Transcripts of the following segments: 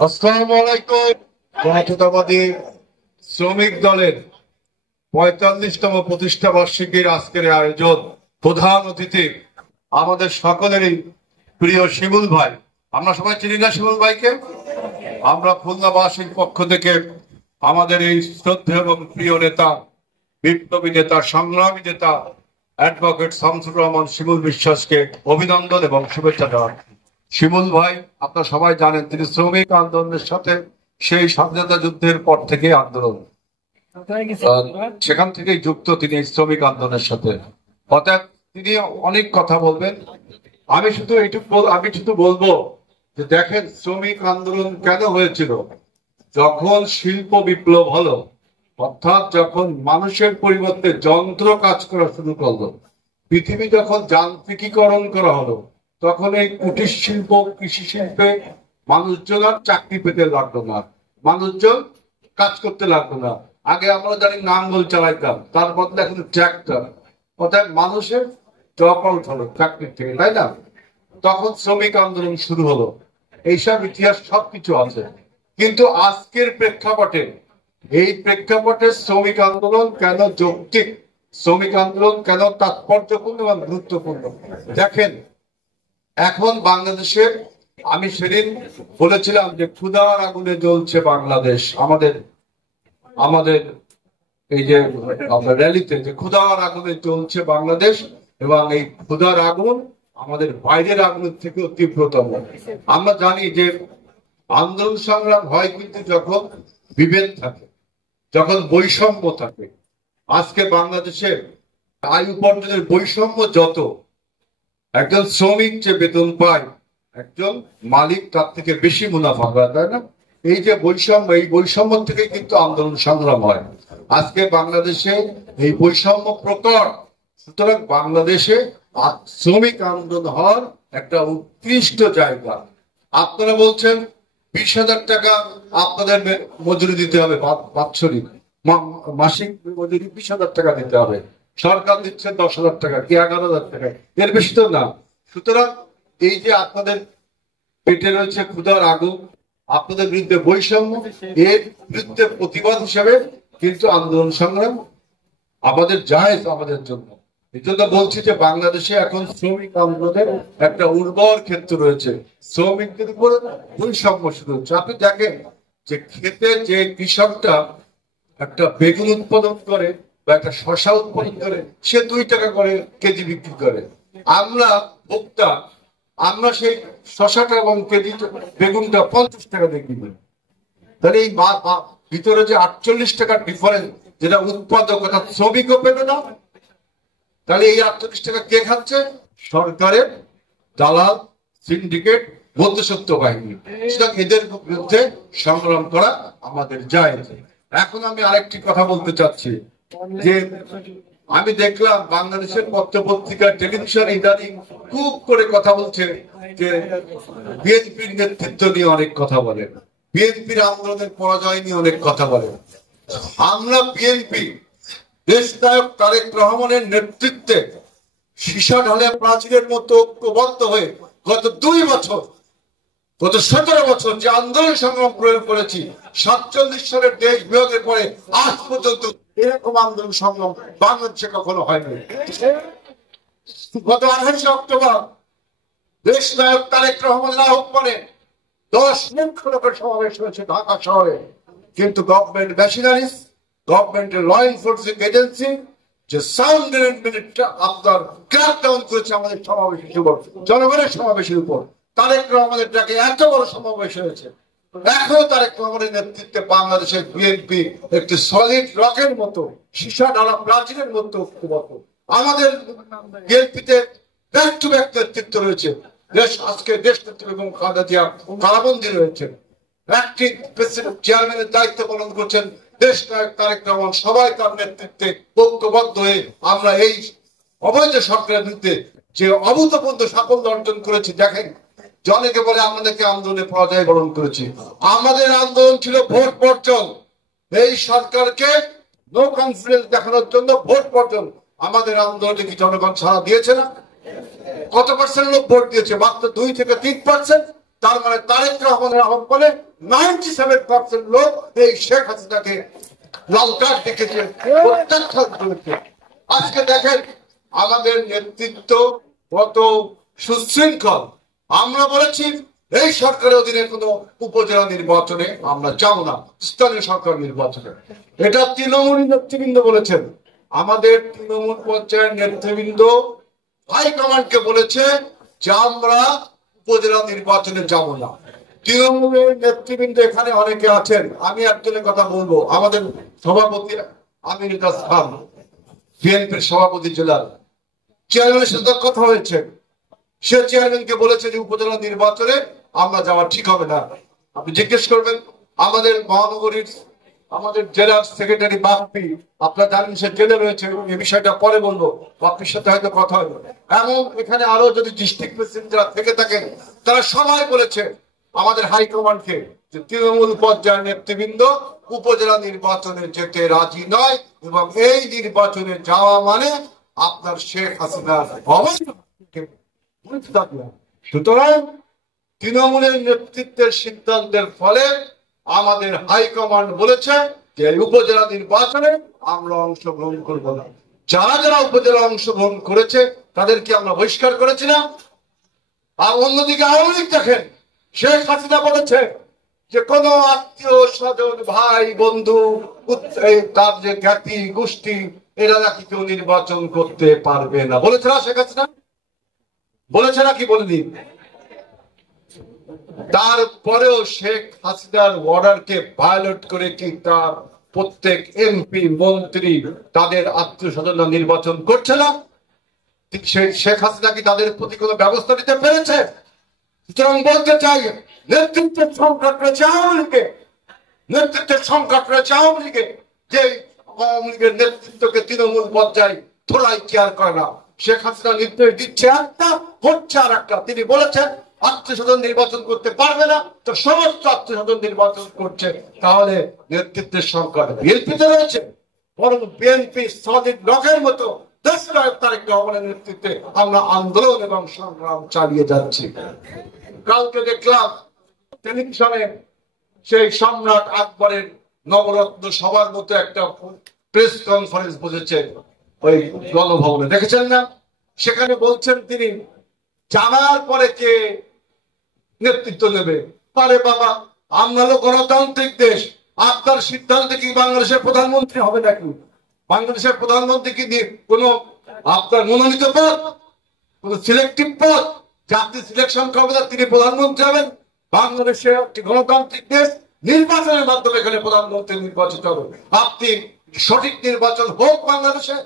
আসসালামু আলাইকুম। জাতীয়তাবাদী শ্রমিক দলের ৪৫তম প্রতিষ্ঠা বার্ষিকীর আজকের আয়োজন, প্রধান অতিথি আমাদের সকলেরই প্রিয় শিমুল ভাই। আমরা সবাই চিনি না শিমুল ভাইকে? আমরা খুলনাবাসীর পক্ষ থেকে আমাদের এই শ্রদ্ধেয় এবং প্রিয় নেতা, বিপ্লবী নেতা, সংগ্রামী নেতা অ্যাডভোকেট শামসুর রহমান শিমুল বিশ্বাসকে অভিনন্দন এবং শুভেচ্ছা দেওয়া। শিমুল ভাই আপনারা সবাই জানেন, তিনি শ্রমিক আন্দোলনের সাথে সেই স্বাধীনতা যুদ্ধের পর থেকে আন্দোলন, সেখান থেকেই যুক্ত তিনি শ্রমিক আন্দোলনের সাথে। অর্থাৎ তিনি অনেক কথা বলবেন। আমি শুধু বলবো যে দেখেন, শ্রমিক আন্দোলন কেন হয়েছিল? যখন শিল্প বিপ্লব হলো, অর্থাৎ যখন মানুষের পরিবর্তে যন্ত্র কাজ করা শুরু করলো, পৃথিবী যখন যান্ত্রিকীকরণ করা হলো, তখন এই কুটির শিল্প, কৃষি শিল্পে মানুষজন আর চাকরি পেতে লাগলো না, মানুষজন কাজ করতে লাগলো না। আগে আমরা জানি নাঙ্গল চালাইতাম, তার বদলে এখন ট্র্যাক্টর। অর্থাৎ মানুষের জব আউট হলো চাকরির থেকে, তাই না? তখন শ্রমিক আন্দোলন শুরু হলো। এইসব ইতিহাস সবকিছু আছে। কিন্তু আজকের প্রেক্ষাপটে, এই প্রেক্ষাপটে শ্রমিক আন্দোলন কেন যৌক্তিক, শ্রমিক আন্দোলন কেন তাৎপর্যপূর্ণ এবং গুরুত্বপূর্ণ? দেখেন, এখন বাংলাদেশের, আমি সেদিন বলেছিলাম যে ক্ষুধার আগুনে জ্বলছে বাংলাদেশ। আমাদের এই যে র্যালিতে, যে ক্ষুধার আগুনে জ্বলছে বাংলাদেশ, এবং এই ক্ষুধার আগুন আমাদের বাইরের আগুনের থেকেও তীব্রতম। আমরা জানি যে আন্দোলন সংগ্রাম হয় কিন্তু যখন বিভেদ থাকে, যখন বৈষম্য থাকে। আজকে বাংলাদেশে আয় উপার্জনের বৈষম্য যত, একজন শ্রমিক যে বেতন পায়, একজন মালিক তার থেকে বেশি মুনাফা পায়, তাই না? এই যে বৈষম্য, এই বৈষম্য থেকে কিন্তু আন্দোলন সংগ্রাম হয়। আজকে বাংলাদেশে এই বৈষম্য প্রকট। সুতরাং বাংলাদেশে শ্রমিক আন্দোলন হওয়ার একটা উৎকৃষ্ট জায়গা। আপনারা বলছেন ২০,০০০ টাকা আপনাদের মজুরি দিতে হবে, বাৎসরিক মাসিক মজুরি ২০,০০০ টাকা দিতে হবে। সরকার দিচ্ছে ১০,০০০ টাকা কি ১১,০০০ টাকা, এর বেশি তো না। সুতরাং এই যে আপনাদের পেটে রয়েছে ক্ষুধার আগুন, আপনাদের বিরুদ্ধে বৈষম্য, এর বিরুদ্ধে প্রতিবাদ হিসাবে কিন্তু আন্দোলন সংগ্রাম আমাদের জায়েজ, আমাদের জন্য। এই জন্য বলছি যে বাংলাদেশে এখন শ্রমিক আন্দোলনের একটা উর্বর ক্ষেত্র রয়েছে। শ্রমিকদের উপর বৈষম্য শুরু হচ্ছে। আপনি দেখেন যে ক্ষেতে যে কৃষকটা একটা বেগুন উৎপাদন করে বা একটা শশা উৎপাদন করে, সে ২ টাকা করে কেজি বিক্রি করে। আমরা ভোক্তা, আমরা সেই শশাটা এবং কেজি বেগুনটা ৫০ টাকা বিক্রি করি। তাহলে এই ভিতরে যে ৪৮ টাকার ডিফারেন্স, যেটা উৎপাদক অর্থাৎ শ্রমিকও পেল না, তাহলে এই ৪৮ টাকা কে খাচ্ছে? সরকারের দালাল, সিন্ডিকেট, মধ্যস্বত্ব বাহিনী। সুতরাং এদের বিরুদ্ধে সংগ্রাম করা আমাদের জায়েজ। এখন আমি আরেকটি কথা বলতে চাচ্ছি যে আমি দেখলাম বাংলাদেশের পত্রপত্রিকা, টেলিভিশন ইদানিং খুব করে কথা বলছে যে বিএনপির নেতৃত্ব নিয়ে অনেক কথা বলে, বিএনপির আন্দোলনের পরাজয় নিয়ে অনেক কথা বলে। আমরা বিএনপি দেশনায়ক তারেক রহমানের নেতৃত্বে সীসা ঢালে প্রাচীরের মতো ঐক্যবদ্ধ হয়ে গত ২ বছর, গত ১৭ বছর যে আন্দোলন সংগ্রাম প্রয়োগ করেছি, ৪৭ সালের দেশ বিভাগের পরে আজ পর্যন্ত এরকম আন্দোলন সংগ্রাম বাংলাদেশে কখনো হয়নি। গত ২৮ অক্টোবর দেশ নায়ক তারেক রহমানের আহ্বানে ১০ লক্ষ লোকের সমাবেশ হয়েছে ঢাকা শহরে, কিন্তু গভর্নমেন্ট মেশিনারিজ, গভর্নমেন্টের ল এনফোর্সিং এজেন্সি যে সাউন্ড মিনিটটা আপনার ক্র্যাকডাউন করেছে আমাদের সমাবেশের উপর, জনগণের সমাবেশের উপর। তারেক রহমানের ডাকে এত বড় সমাবেশ হয়েছে, এখনো তারেক রহমানের নেতৃত্বে বাংলাদেশের বিএনপি একটি সলিড রকের মতো, সীসা ঢালা প্রাচীরের মতো ঐক্যবদ্ধ। আমাদের বিএনপিতে ব্যাক টু ব্যাক নেতৃত্ব রয়েছে। আজকে দেশ নেত্রী এবং খালেদা জিয়া কারাবন্দী রয়েছেন, অ্যাক্টিং প্রেসিডেন্ট চেয়ারম্যানের দায়িত্ব পালন করছেন দেশ নায়ক তারেক রহমান। সবাই তার নেতৃত্বে ঐক্যবদ্ধ হয়ে আমরা এই অবৈধ সরকারের বিরুদ্ধে যে অভূতপূর্ব সাফল্য অর্জন করেছি। দেখেন, অনেকে বলে আমাদেরকে আন্দোলনে পরাজয় বরণ করেছি। আমাদের আন্দোলন ছিল ভোট বর্জন, এই সরকারকে নো কনফিডেন্স দেখানোর জন্য ভোট বর্জন। আমাদের আন্দোলনে কি জনগণ সাড়া দিয়েছে না? কত পার্সেন্ট লোক ভোট দিয়েছে? মাত্র ২ থেকে ৩%। তার মানে তারেক রহমানের আহ্বানে 97% লোক এই শেখ হাসিনাকে লাল কার্ড দেখেছে, প্রত্যাখ্যান করেছে। আজকে দেখেন আমাদের নেতৃত্ব কত সুশৃঙ্খল। আমরা বলেছি এই সরকারের অধীনে কোনো উপজেলা নির্বাচনে আমরা যাব না, স্থানীয় সরকার নির্বাচনে। এটা তৃণমূল নেতৃবৃন্দ বলেছেন। আমাদের তৃণমূল পর্যায়ের নেতৃবৃন্দ হাইকমান্ডকে বলেছে যে আমরা উপজেলা নির্বাচনে যাব না। তৃণমূলের নেতৃবৃন্দ এখানে অনেকে আছেন, আমি একজনের কথা বলবো, আমাদের সভাপতি আমির খান, বিএনপির সভাপতি জেলার চেয়ারম্যানের সাথে কথা হয়েছে। সে চেয়ারম্যানকে বলেছে যে উপজেলা নির্বাচনে আমরা যাওয়া ঠিক হবে না। আপনি জিজ্ঞেস করবেন আমাদের মহানগরীর আমাদের জেলার সেক্রেটারি বাপ্পি, আপনারা জানেন সে জেলে রয়েছে, এই বিষয়টা পরে বলবো, বাপ্পির সাথে হয়তো কথা হবে। এমন এখানে আরো যদি ডিস্ট্রিক্ট প্রেসিডেন্ট যারা থেকে থাকেন তারা সবাই বলেছে আমাদের হাইকমান্ডকে যে তৃণমূল পর্যায়ের নেতৃবৃন্দ উপজেলা নির্বাচনে যেতে রাজি নয়, এবং এই নির্বাচনে যাওয়া মানে আপনার শেখ হাসিনার সুতরাং তৃণমূলের নেতৃত্বের সিদ্ধান্তের ফলে আমাদের হাইকমান্ড বলেছে যে উপজেলা নির্বাচনে আমরা অংশগ্রহণ করবো না। যারা যারা উপজেলা অংশগ্রহণ করেছে তাদেরকে আমরা বহিষ্কার করেছি না। আর অন্যদিকে আওয়ামী লীগ দেখেন, শেখ হাসিনা বলেছে যে কোন আত্মীয় স্বজন ভাই বন্ধু তার যে জ্ঞাতি গোষ্ঠী এরা নাকি কেউ নির্বাচন করতে পারবে না। বলেছে না শেখ হাসিনা? বলেছে নাকি বলেনি? তারপরেও শেখ হাসিনার অর্ডারকে ভায়োলেট করে কি তার প্রত্যেক এমপি মন্ত্রী তাদের আত্মীয় স্বজন নির্বাচন করছে না? শেখ হাসিনা কি তাদের প্রতি কোনো ব্যবস্থা নিতে পেরেছে? সুতরাং বলতে চাই নেতৃত্বের সংকট রয়েছে আওয়ামী লীগে, নেতৃত্বের সংকট রয়েছে আওয়ামী লীগে, যে আওয়ামী লীগের নেতৃত্বকে তৃণমূল পর্যায়ে থোড়াই কেয়ার করে না। শেখ হাসিনা নির্দেশ দিচ্ছে একটা, হচ্ছে আর একটা। তিনি বলেছেন আত্মীয় স্বজন নির্বাচন করতে পারবে না, তো সমস্ত আত্মীয় স্বজন নির্বাচন করছে। তাহলে নেতৃত্বের সংকট বিএনপিতে রয়েছে, বরং বিএনপি সলিড রকের মতো দেশ নায়ক তারেক রহমানের নেতৃত্বে আমরা আন্দোলন এবং সংগ্রাম চালিয়ে যাচ্ছি। কালকে দেখলাম টেলিভিশনে সেই সম্রাট আকবরের নবরত্ন সভার মতো একটা প্রেস কনফারেন্স বসেছে ওই গণভবনে, দেখেছেন না? সেখানে বলছেন তিনি জানার পরে কে নেতৃত্ব নেবে। আরে বাবা, আমরা হলো গণতান্ত্রিক দেশ, আপনার সিদ্ধান্তে কি বাংলাদেশের প্রধানমন্ত্রী হবে নাকি? বাংলাদেশের প্রধানমন্ত্রী কি কোন আপনার মনোনীত পদ, কোন সিলেক্টিভ পদ? জাতি সিলেকশন করবে না তিনি প্রধানমন্ত্রী হবেন? বাংলাদেশে একটি গণতান্ত্রিক দেশ, নির্বাচনের মাধ্যমে এখানে প্রধানমন্ত্রী নির্বাচিত হবে। আপনি সঠিক নির্বাচন হোক বাংলাদেশে,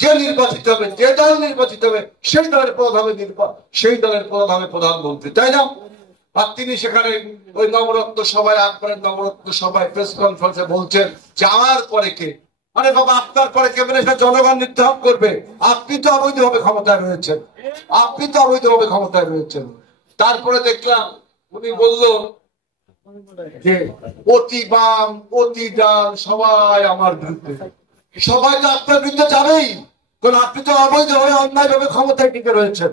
যে নির্বাচিত হবে, যে দল নির্বাচিত হবে সেই দলের প্রধান হবে সেই দলের প্রধান হবে প্রধানমন্ত্রী, তাই না? আর তিনি সেখানে ওই নবরত্ন সভায়, আকবরের নবরত্ন সভায় প্রেস কনফারেন্সে বলছেন যে আমার পরে কে? আরে বাবা, আপনার পরে কে মানে জনগণ নির্ধারণ করবে। আপনি তো অবৈধভাবে ক্ষমতায় রয়েছেন, আপনি তো অবৈধভাবে ক্ষমতায় রয়েছেন। তারপরে দেখলাম উনি বলল যে অতি বাম অতি ডান সবাই আমার বিরুদ্ধে। সবাই তো আপনার বিরুদ্ধে যাবেই, কারণ আপনি তো অবৈধভাবে অন্যায়ভাবে ক্ষমতায় টিকে রয়েছেন।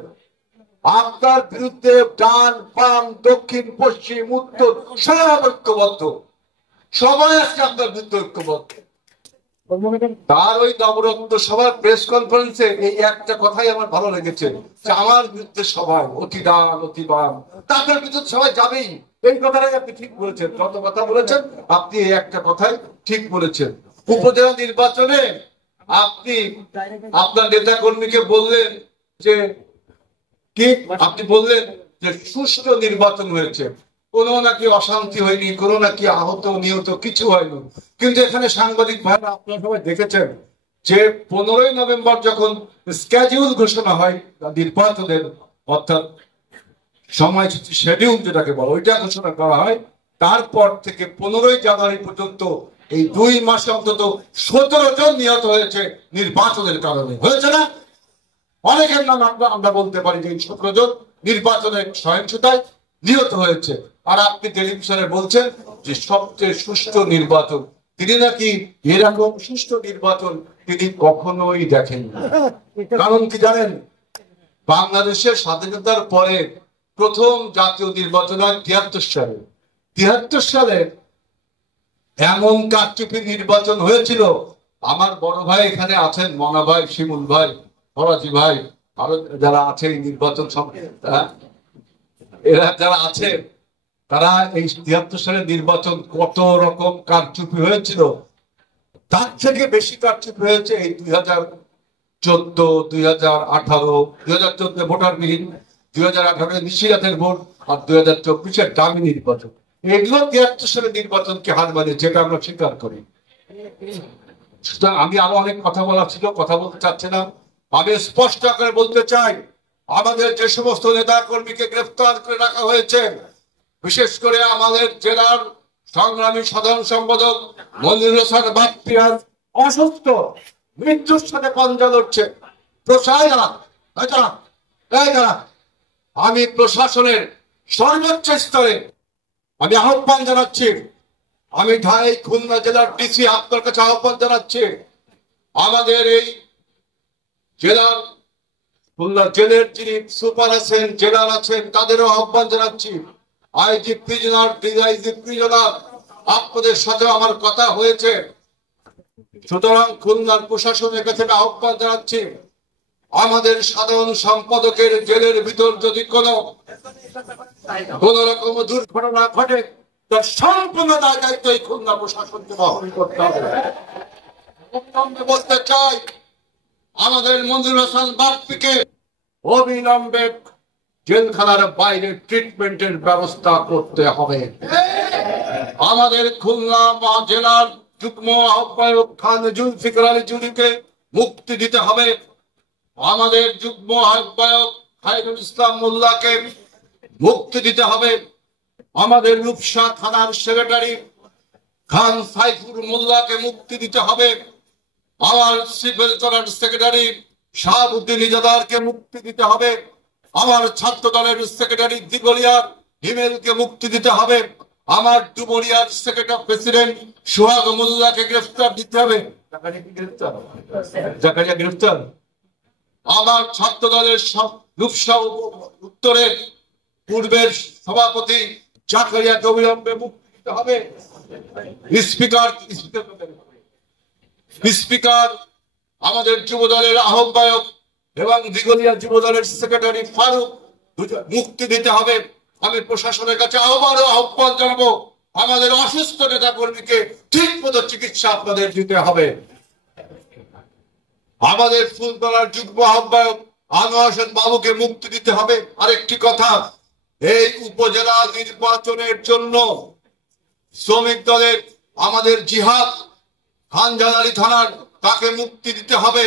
আপনার বিরুদ্ধে ডান বাম দক্ষিণ পশ্চিম উত্তর সবাই ঐক্যবদ্ধ, সবাই আজকে আপনার বিরুদ্ধে ঐক্যবদ্ধ। তার ওই নবরত্ন সভার প্রেস কনফারেন্সে এই একটা কথাই আমার ভালো লেগেছে যে আমার বিরুদ্ধে সবাই অতি ডান অতি বাম, তাদের বিরুদ্ধে সবাই যাবেই। এই কথাটাই আপনি ঠিক বলেছেন, যত কথা বলেছেন আপনি এই একটা কথাই ঠিক বলেছেন। উপজেলা নির্বাচনে আপনি আপনার নেতা কর্মীকে বললেন যে কি, আপনি বললেন যে সুষ্ঠু নির্বাচন হয়েছে, কোনো নাকি অশান্তি হয়নি, কোনো নাকি আহত নিহত কিছু হয়নি। কিন্তু এখানে সাংবাদিক ভাইরা আপনারা সবাই দেখেছেন যে 15ই নভেম্বর যখন স্কেডিউল ঘোষণা হয় নির্বাচনের, অর্থাৎ সময়সূচি শেডিউল যেটাকে বলা, ওইটা ঘোষণা করা হয়, তারপর থেকে 15ই জানুয়ারি পর্যন্ত এই 2 মাসে অন্তত 17 জন নিহত হয়েছে নির্বাচনের কারণে। হয়েছে না? অনেকের নাম আমরা বলতে পারি যে 17 জন নির্বাচনের সহিংসতায় নিহত হয়েছে। আর আপনি টেলিভিশনে বলছেন যে সবচেয়ে সুষ্ঠু নির্বাচন। তিনি নাকি এরকম সুষ্ঠু নির্বাচন তিনি কখনোই দেখেন। কারণ কি জানেন, বাংলাদেশের স্বাধীনতার পরে প্রথম জাতীয় নির্বাচন হয় 73 সালে। 73 সালে এমন কারচুপি নির্বাচন হয়েছিল, আমার বড় ভাই এখানে আছেন, মনা ভাই, শিমুল ভাই, ফরাজি ভাই, আরো যারা আছে এই নির্বাচন এরা যারা আছে, তারা এই 73 সালের নির্বাচন কত রকম কারচুপি হয়েছিল, তার থেকে বেশি কারচুপি হয়েছে এই 2014, 2018, 2014 ভোটারবিহীন, 2018 নিশিরাতের ভোট, আর 2024 দামি নির্বাচন। এগুলো 73 সালের নির্বাচনকে হার মানিয়েছে, যেটা আমরা স্বীকার করি। সুতরাং আমি আরো অনেক কথা বলার ছিল, কথা বলতে চাচ্ছি না। আমি স্পষ্ট করে বলতে চাই, আমাদের যে সমস্ত নেতা কর্মীকে গ্রেফতার করে রাখা হয়েছে, বিশেষ করে আমাদের জেলার সংগ্রামী সাধারণ সম্পাদক মনিরুল হাসান বাপ্পি অসুস্থ, মৃত্যুর সাথে পাঞ্জা লড়ছে। আমি প্রশাসনের সর্বোচ্চ স্তরে আমি আহ্বান জানাচ্ছি, আমি খুলনা জেলার ডিসি আপনার কাছে আহ্বান জানাচ্ছি, আমাদের এই জেলার খুলনা জেলের যিনি সুপার আছেন, জেলার আছেন, তাদেরও আহ্বান জানাচ্ছি, আইজিপি জেলার, ডিআইজিপি জেলার, আপনাদের সাথে আমার কথা হয়েছে। সুতরাং খুলনার প্রশাসনের কাছে আহ্বান জানাচ্ছি, আমাদের সাধারণ সম্পাদকের জেলের ভিতর যদি কোন রকম দুর্ঘটনা ঘটে, তার সম্পূর্ণ দায়িত্ব এই খুলনা প্রশাসনকে বহন করতে হবে। বলতে চাই, আমাদের মনিরুল হাসান বাপ্পিকে অবিলম্বে জেলখানার বাইরে ট্রিটমেন্টের ব্যবস্থা করতে হবে। আমাদের খুলনা জেলার যুগ্ম আহ্বায়ক খান জুলফিকার আলী জুলিকে মুক্তি দিতে হবে। আমাদের যুগ্ম আহ্বায়ক খায়রুল ইসলাম মোল্লাকে মুক্তি দিতে হবে। আমাদের রূপসা থানার সেক্রেটারি খান সাইফুর মোল্লাকে মুক্তি দিতে হবে। আমার সিভিল কোর্টের সেক্রেটারি শাহাবুদ্দিন ইজাদারকে মুক্তি দিতে হবে। আমার ছাত্র দলের সেক্রেটারি দিগলিয়ার হিমেলকে মুক্তি দিতে হবে। আমার ডুমরিয়ার সেক্রেটারি প্রেসিডেন্ট সোহাগ মোল্লাকে গ্রেফতার দিতে হবে। গ্রেফতার। আমার ছাত্র দলের রূপসা উত্তরের পূর্বের সভাপতি জাকারিয়াকে অবিলম্বে মুক্তি দিতে হবে। স্পিকার আমাদের যুব দলের আহ্বায়ক এবং দিগলিয়া যুব দলের সেক্রেটারি ফারুক মুক্তি দিতে হবে। আমি প্রশাসনের কাছে আবারও আহ্বান জানাবো, আমাদের অসুস্থ নেতা কর্মীকে ঠিক মতো চিকিৎসা আপনাদের দিতে হবে। আমাদের ফুলতলার যুগ্ম আহ্বায়ক আনোয়ার হোসেন বাবুকে মুক্তি দিতে হবে। আরেকটি কথা, এই উপজেলা নির্বাচনের জন্য শ্রমিক দলের আমাদের জিহাদ খানজালালি থানার, তাকে মুক্তি দিতে হবে।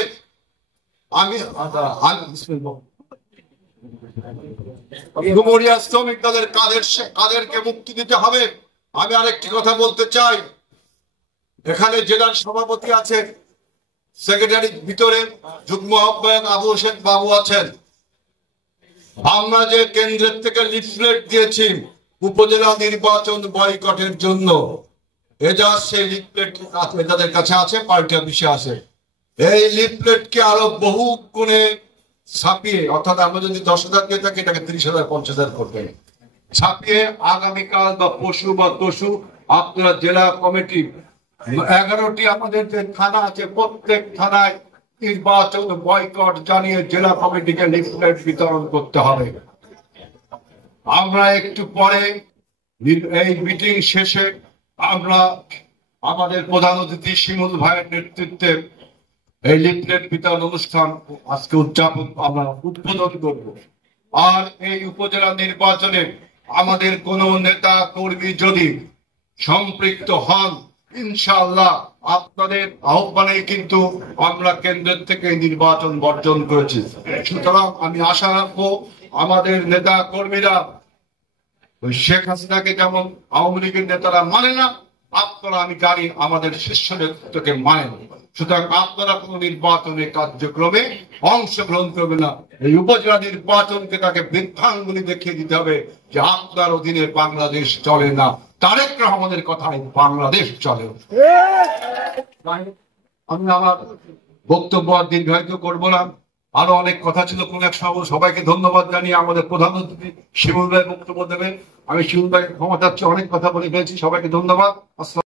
ডুমুরিয়া শ্রমিক দলের কাদেরকে মুক্তি দিতে হবে। আমি আরেকটি কথা বলতে চাই, এখানে জেলার সভাপতি আছেন, সেক্রেটারি ভিতরে যুগ্ম আহ্বায়ক আবু হোসেন বাবু আছেন। আমরা যে কেন্দ্রের থেকে লিফলেট দিয়েছি উপজেলা নির্বাচন বয়কটের জন্য, সেই লিফলেট এদের কাছে আছে, পার্টি অফিসে আছে। এই লিফলেটকে আরো বহু গুণে ছাপিয়ে, অর্থাৎ আমরা যদি 10,000 দিয়ে থাকি, এটাকে 30,000 50,000 করবেন, ছাপিয়ে আগামীকাল বা পরশু বা তরশু আপনারা জেলা কমিটি 11টি আমাদের যে থানা আছে, প্রত্যেক থানায় নির্বাচন বয়কট জানিয়ে জেলা কমিটিকে লিফলেট বিতরণ করতে হবে। আমরা একটু পরে এই মিটিং শেষে আমরা আমাদের প্রধান অতিথি শিমুল ভাইয়ের নেতৃত্বে এই লিফলেট বিতরণ অনুষ্ঠান আজকে আমরা উদ্বোধন করব। আর এই উপজেলা নির্বাচনে আমাদের কোন নেতা কর্মী যদি সম্পৃক্ত হন, ইনশাআল্লাহ আপনাদের আহ্বানে কিন্তু আমরা কেন্দ্রের থেকে নির্বাচন বর্জন করেছি। সুতরাং আমি আশা রাখবো আমাদের নেতা কর্মীরা শেখ হাসিনাকে যেমন আওয়ামী লীগের নেতারা মানে না, আপনারা আমি জানি আমাদের শীর্ষ নেতৃত্বকে মানেন। সুতরাং আপনারা কোন নির্বাচনে কার্যক্রমে অংশগ্রহণ করবেন না। এই উপজেলা নির্বাচনকে তাকে বৃদ্ধাঙ্গুলি দেখিয়ে দিতে হবে যে আপনার অধীনে বাংলাদেশ চলে না, তারেক রহমানের কথায় বাংলাদেশ চলে। আমি আমার বক্তব্য দীর্ঘায়িত করবো না। আরো অনেক কথা ছিল, কোন এক সময় সবাইকে ধন্যবাদ জানিয়ে আমাদের প্রধান অতিথি শিমুল ভাই বক্তব্য দেবেন। আমি শিমুল ভাই ক্ষমা চাচ্ছি, অনেক কথা বলে ফেলছি। সবাইকে ধন্যবাদ। আসসালাম।